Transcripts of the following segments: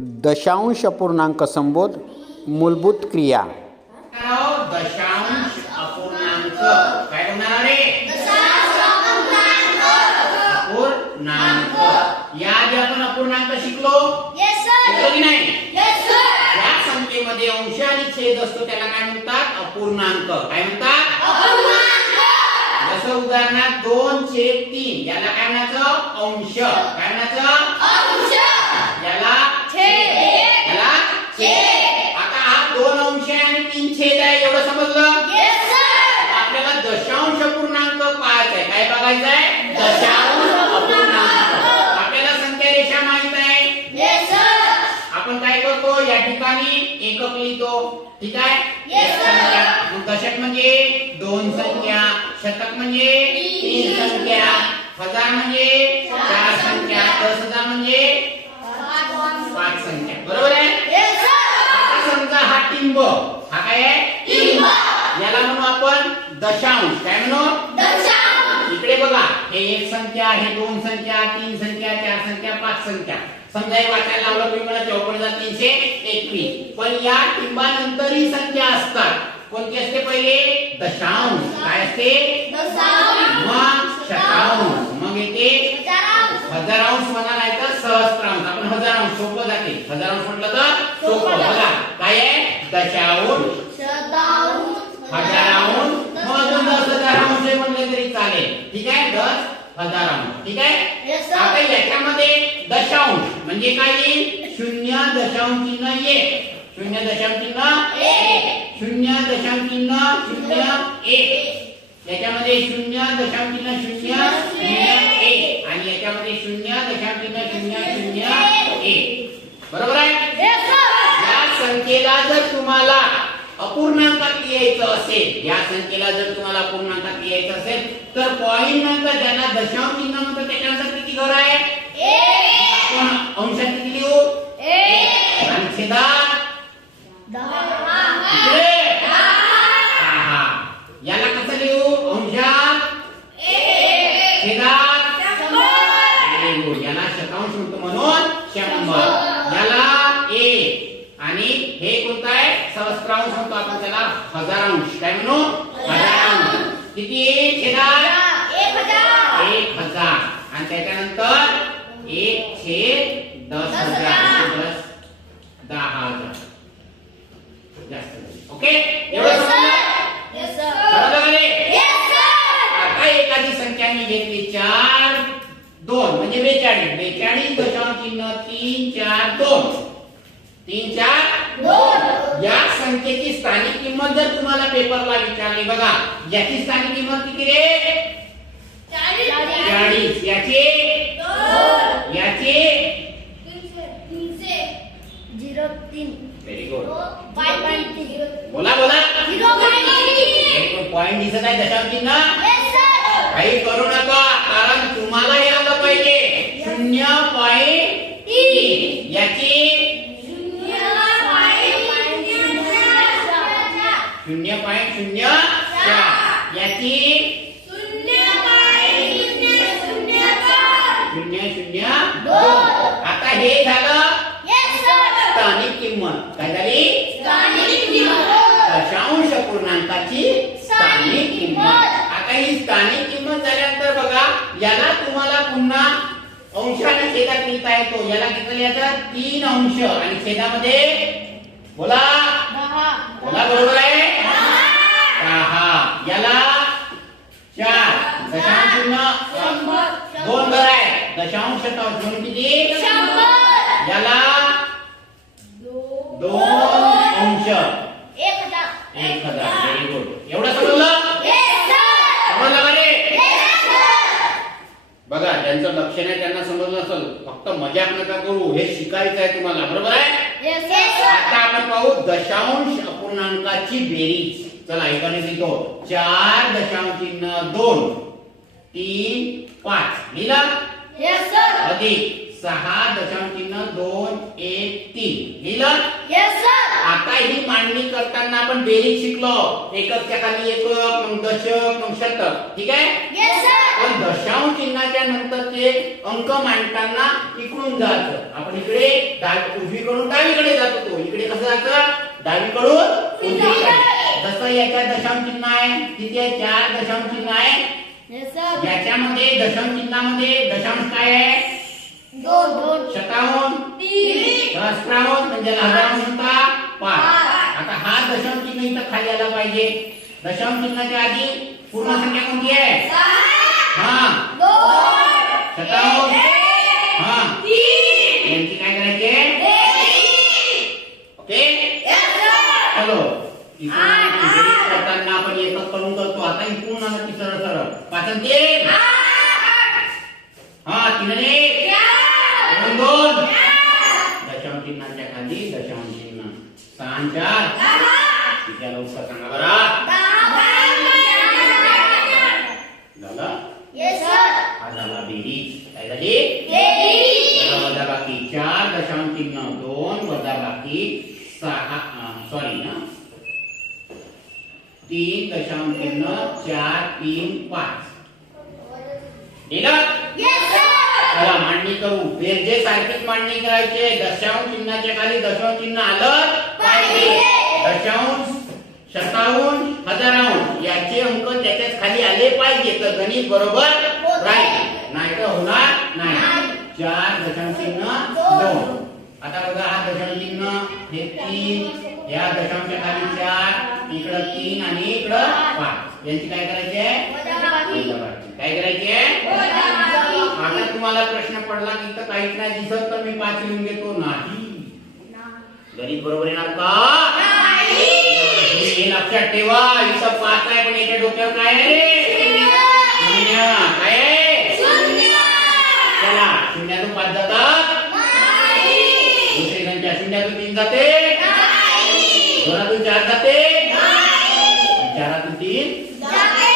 दशांश अपूर्णांक संबोध मूलभूत क्रिया. दशांश अपूर्णांक काय होणार रे? अपूर्णांक. या आधी आपण अपूर्णांक शिकलो शिकलो की नाही? या संख्येमध्ये अंश आणि छेद असतो त्याला काय म्हणतात? अपूर्णांक. काय म्हणतात? जसं उदाहरणार्थ 2/3 याला काय म्हणायचं? अंश. काय म्हणायचं? याला याला छेद. आता हा 2 अंश आहे आणि 3 छेद आहे एवढं समजलं? आपल्याला दशांश अपूर्णांक पाहायचा आहे. काय बघायचं आहे? दशांश अपूर्णांक. आपल्याला संख्या रेषा माहित आहे. आपण काय करतो? या ठिकाणी एकक लिहितो. ठीक आहे? एक संख्या. मग दशक म्हणजे 2 संख्या, शतक म्हणजे 3 संख्या, हजार म्हणजे 4 संख्या, 10,000 म्हणजे 5 संख्या. बरोबर आहे? आता समजा हा टिंब. हा काय आहे? टिंब. याला म्हणू आपण दशांश. काय म्हणू? इकडे बघा, हे 1 संख्या, हे 2 संख्या, 3 संख्या, 4 संख्या, 5 संख्या. समजा हे वाचायला लावलं तुम्ही मला 54,321. पण या टिंबानंतरही संख्या असतात. कोणती असते पहिले? दशांश. काय असते? मग शतांश, मग येते हजारांश म्हणा, नाही तर सहस्त्रांश. आपण हजारांश सोपं जाते. हजारांश म्हटलं तर सोपं. बघा काय आहे? दशांश, हजारांश, मग अजून 10,000अंश म्हणले तरी चालेल. ठीक आहे? 10,000अंश. ठीक आहे? आता याच्यामध्ये दशांश म्हणजे काय येईल? 0.1. 0.1. 0.001. याच्यामध्ये 0.001 आणि याच्यामध्ये 0.001. बरोबर आहे? या संख्येला जर तुम्हाला अपूर्णांकात लिहायचं असेल, या संख्येला जर तुम्हाला अपूर्णांकात लिहायचं असेल तर पॉइंट नंतर ज्यांना दशांश चिन्ह म्हणतो त्याच्यानंतर किती घर आहे? आपण अंशात किती लिहू? 1 आणि छेदात 10. याला कसं लिहू? अंशात 1 छेदात 100. याला शतांश म्हणतो म्हणून 100. याला 1 आणि हे कोणतं आहे? सहस्त्रांश म्हणतो आपण त्याला हजारांश. काय म्हणू? हजारांश. किती छेदात? 1000. आणि त्याच्यानंतर 1/10,000. 10,000 जास्त. ओके? एवढं समजलं? आता एखादी संख्या मी घेतली 4, 2 म्हणजे 42. 42 दशांश चिन्ह 3, 4, 2. 3, 4, 2. या संख्येची स्थानिक किंमत जर तुम्हाला पेपरला विचारली, बघा याची स्थानिक किंमत किती रे? 40. याची 0.3. Very good. 5.3. बोला. पॉइंट दिसत आहे दशांश चिन्ह? काही करू नका, कारण तुम्हाला हे आलं पाहिजे. 0.3. याची 0.04. याची 0.02. आता हे झालं स्थानिक किंमत. काय झाली? दशांश अपूर्णांकाची स्थानिक किंमत. आता ही स्थानिक किंमत झाल्यानंतर बघा, याला तुम्हाला पुन्हा अंश आणि छेदात लिहिता येतो. याला किती लिहायचं? 3 अंश आणि छेदामध्ये बोला बरोबर आहे? 10. याला 4 दशांश चिन्ह 2 घर आहे. दशांश शतांश म्हणून किती? याला 2 अंश 1,000. Very good. एवढं समजलं? समजलं का रे? बघा, ज्यांचं लक्ष नाही त्यांना समजलं नसेल. फक्त मजाक नका करू, हे शिकायचं आहे तुम्हाला. बरोबर आहे? आता आपण पाहू दशांश अपूर्णांकाची बेरीज. चला एकाने लिहितो 4 दशांश चिन्ह 2, 3, 5 लिहिला? अधिक 6.213 लिहिलं. Yes, sir. आता ही मांडणी करताना आपण बेरीज शिकलो. एककच्या खाली एकक, मग दशक, मग शतक. ठीक आहे. Yes, sir. पण दशांश चिन्हाच्या नंतरचे अंक मांडताना इकडून जायचं. आपण इकडे उजवीकडून डावीकडे जात होतो. इकडे कसं जायचं? डावीकडून उजवीकडे. जसं याच्या दशांश चिन्ह आहे, तिथे 4 दशांश चिन्ह आहे. Yes, sir. याच्यामध्ये दशांश चिन्हामध्ये दशांश काय आहे? 2 शतांश, 3 सहस्रांश म्हणजे हजारांश होता 5. आता हा दशांश चिन्ह इथं खाली आला पाहिजे. दशांश चिन्हाच्या आधी पूर्ण संख्या कोणती आहे? 7 हा 2 शतांश. हा 3 यांची काय करायची? ओके. Yes, sir. चलो इकडून बेरीज करताना आपण एकक करून करतो. आता इकडून आला की सरळ सरळ 5 आणि 3 हा 3 आणि 1 2 दशांश चिन्हाच्या खाली दशांश चिन्ह 6 आणि 4 किती आलं उत्तर सांगा बरं. झालं. Yes, sir. हा झाला बेरीज. काय झाली? वजा बाकी 4 दशांश चिन्ह 2 वजा बाकी 6 सॉरी ना 3 दशांश चिन्ह 4 3 5 लिहिलं. Yes, sir. चला मांडणी करू. बेरजे सारखीच मांडणी करायची. दशांश चिन्हाच्या खाली दशांश चिन्ह आलं पाहिजे. दशांश, शतांश, हजारांश याचे अंक त्याच्याच खाली आले पाहिजे तर गणित बरोबर राहील. नाही तर होणार नाही. 4 दशांश चिन्ह 2. आता बघा हा दशांश चिन्ह हे 3 या दशांशच्या खाली 4 इकडं 3 आणि इकडं 5 यांची काय करायची आहे? वजाबाकी. काय करायची आहे? आता तुम्हाला प्रश्न पडला की इथं काहीच नाही दिसत तर मी 5 लिहून घेतो. नाही गणित बरोबर येणार का? हे लक्षात ठेवा. इथं 5 आहे पण याच्या डोक्यावर काय आहे रे? शून्य. काय आहे? चला शून्यातून 5 जातात. दुसरी संख्या शून्यातून 3 जाते. 2तून 4 जाते. 4तून 3 जाते.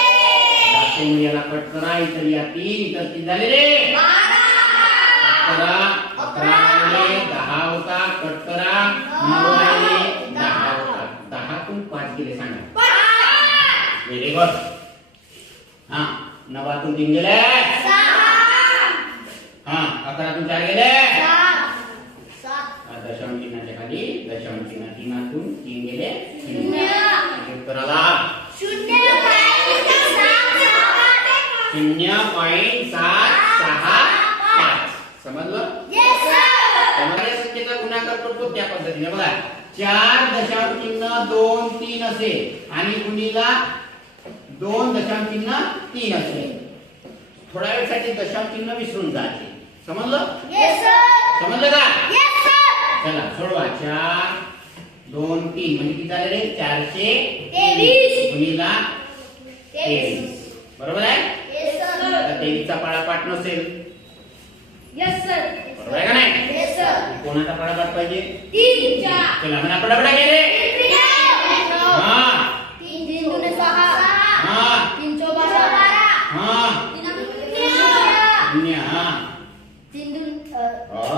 याला कट करा. इतर या 3 इतर 3 झाले रे. कट करा. 11 आले 10 होता. कट करा. 9 आले 10 होता. 10तून 5 गेले सांगा. Very good. हा 9तून 3 गेले 6. हा 11तून 4 गेले 7 दशांश चिन्हाच्या खाली दशांश चिन्ह 3तून 3 गेले 0. उत्तराला 0.765 समजलं. समजल्या संख्येचा गुणाकार करतो त्या पद्धतीने बघा. 4 दशांश चिन्ह 2 3 असेल आणि गुणीला 2 दशांश चिन्ह 3 असेल. थोड्या वेळसाठी दशांश चिन्ह विसरून जायचे. समजलं. समजलं का? चला सोडवा. 4 2 3 म्हणजे किती झाले रे? 423 गुणीला 23 बरोबर आहे. आता 23 चा पाढापाठ नसेल बरोबर आहे का नाही? कोणाचा पाढापाठ पाहिजे? चला म्हणा पटापटा गेले. हा 3 2 6 हा 3 4 12 हा 0 हा 3 2 हा.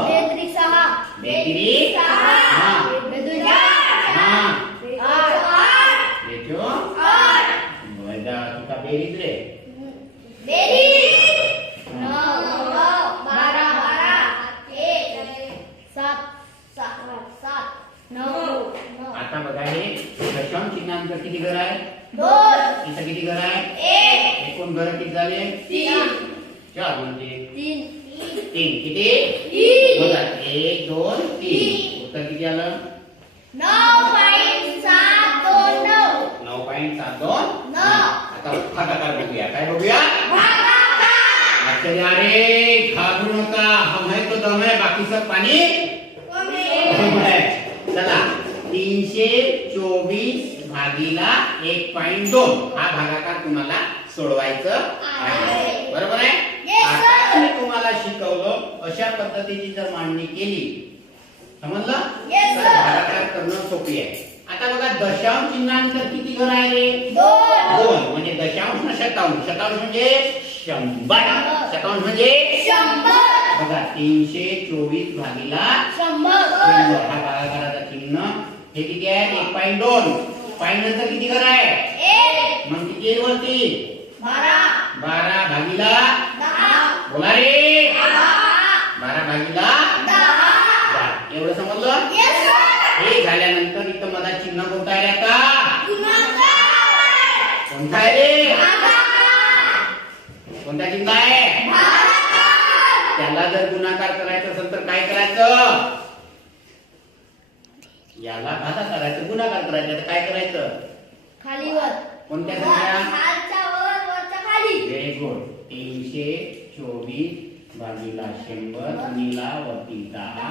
3 6 बेकरी हा 2 4 हा 8 येतो वजा तुका बेरीज रे. बेरी 9 12 7 9 आता बघा हे दशांश चिन्हांचं किती घर आहे? 2 इथं किती घर आहे? 1 एकूण घर किती झाले? 3 4 म्हणजे 3 3 किती? बघा 1 2 3 उत्तर किती आलं? 9.729 9.72. आता भागाकार बघूया. काय बघूया? आश्चर्य. अरे घाबरू नका. हम है तो दम है बाकी सब पाणी कम है. चला 324 भागीला 1.2 हा भागाकार तुम्हाला सोडवायचं आहे. बरोबर आहे. आता मी तुम्हाला शिकवलं अशा पद्धतीची जर मांडणी केली समजलं तर भागाकार करणं सोपी आहे. आता बघा दशांश चिन्हांतर किती घर आहे रे? 2 म्हणजे दशांश ना शतांश. शतांश म्हणजे 100. शतांश म्हणजे 100 बघा 324 भागीला 100 हा भागाकाराचा चिन्ह. हे किती आहे 1.2. पॉईंट नंतर किती घर आहे मग किती आहे वरती 12 भागीला 10. बोला रे 12 भागीला 10. एवढं समजलं. हे झाल्यानंतर इथं मला चिन्ह कोणतं आहे आता कोणता आहे रे कोणता चिन्ह आहे त्याला जर गुणाकार करायचा असेल तर काय करायचं याला भागाकाराचं गुणाकार करायचं तर काय करायचं खालीवर कोणत्या संख्या खालच्या वर वरच्या खाली. व्हेरी गुड 324 भागीला 100 गुणिला वरती 10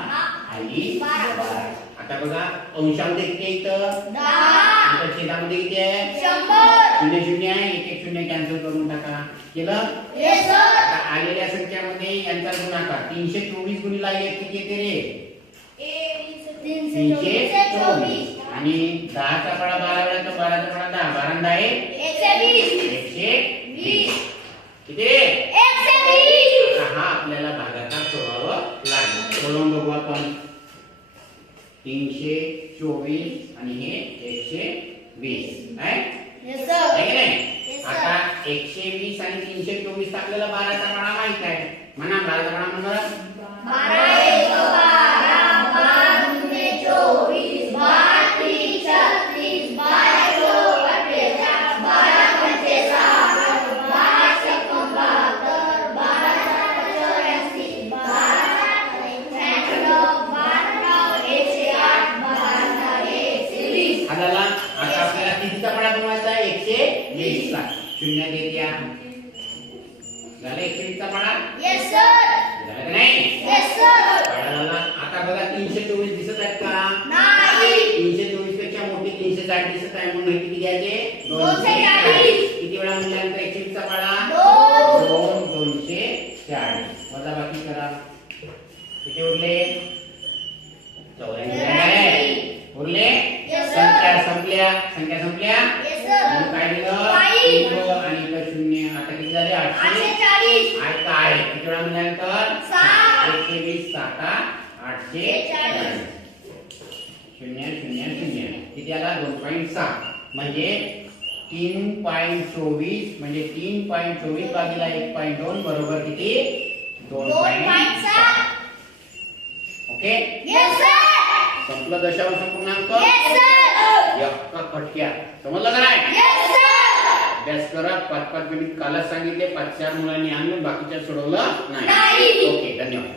खाली 12. आता बघा अंशामध्ये किती आहे इथं 10 इथं छेदामध्ये किती आहे 100. शून्य शून्य आहे एक एक शून्य कॅन्सल करून टाका. केलं. Yes sir. आता आलेल्या संख्यामध्ये यांचा गुणाकार 324 गुणिला 1 किती येते रे 324 आणि 10 चा पाडा 12 वेळा तर 12 चा पाडा 10 12 10 आहे 120 किती रे 120. आता हा आपल्याला भागाकार सोडवावं लागेल. सोडवून बघू आपण 324 आणि हे 120 आहे Yes sir. आहे की नाही. Yes sir. आता 120 आणि 324 आपल्याला 12 चा पाडा माहित आहे. म्हणा 12 चा पाडा म्हणा 12 1 12 12 दुने 24 12 3 36 12 2 48 12 पंचे 60 12 छप्पन 72 12 सात 84 12 हा झाला. आता आपल्याला कितीचा पाडा बनवायचा आहे 120 चा. शून्य देत या झालं 120 चा पाडा Yes sir. झालं का नाही Yes sir. पाडा झाला. आता बघा 324 दिसत आहेत का नाही. 324 पेक्षा मोठी 360 दिसत आहे म्हणून हे किती घ्यायचे 240. किती वेळा म्हणल्यानंतर 120 चा पाडा 2 240 वजाबाकी करा किती उरले 84 उरले. Yes, sir. संख्या संपल्या Yes sir. मग काय दिलं Five. इथं आणि इथं शून्य. आता किती झाले 800 840. आहे काय किती वेळा म्हणल्यानंतर 120 7 840 शून्य शून्य शून्य किती आला 2.6 म्हणजे 3.24 म्हणजे 3.24 भागीला 1.2 बरोबर किती 2.6. Okay Yes sir. संपलं दशांश पूर्णांक Yes sir. एका फटक्या. समजलं का नाही Yes sir. अभ्यास करा. 5 गणित कालच सांगितले 5 4 मुलांनी आणलं बाकीच्या सोडवलं नाही. नाही. ओके धन्यवाद.